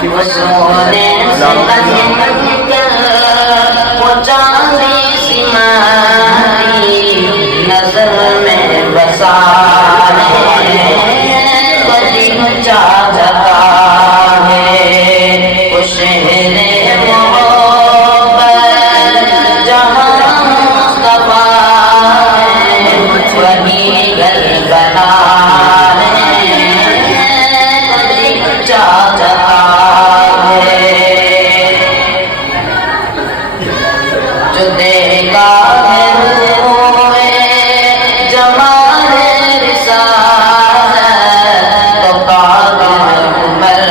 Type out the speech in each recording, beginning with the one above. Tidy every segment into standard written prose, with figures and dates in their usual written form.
سونے سے لگ کر وہ چاندی سی ماری نظر میں بسا بڑی چاہتا ہے وہ شہر محبت جہاں مصطفیٰ ہے وہی گھر بنا بڑی چاہتا جو دیکھا ہے روئے جمال رسالت تو قادر عمر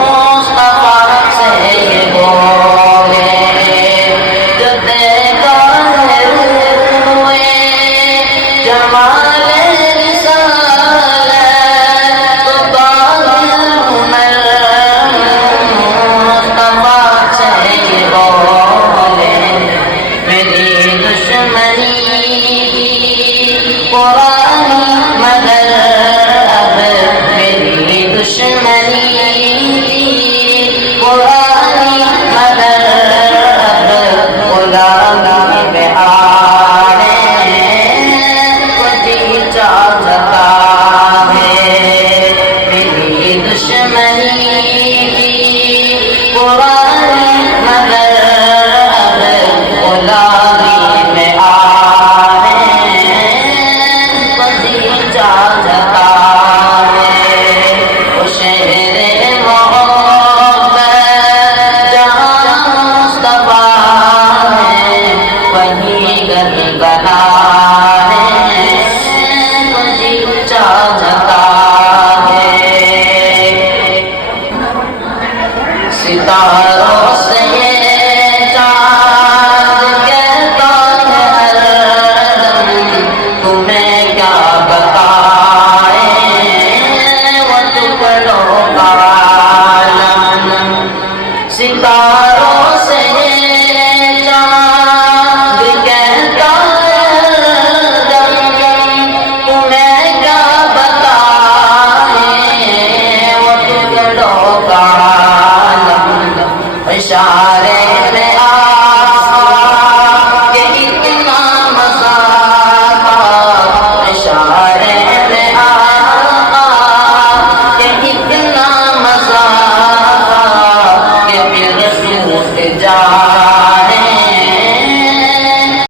مصطفیٰ سے یہ بولے جو دیکھا ہے روئے جمال رسالت تو قادر عمر مصطفیٰ سے یہ بولے پرانی مگر اب میری دشمنی پرانی مگر اب غلامی میں آنے مجھے چاہتا ہے میری دشمنی پرانی مگر اب غلامی میں ستاروں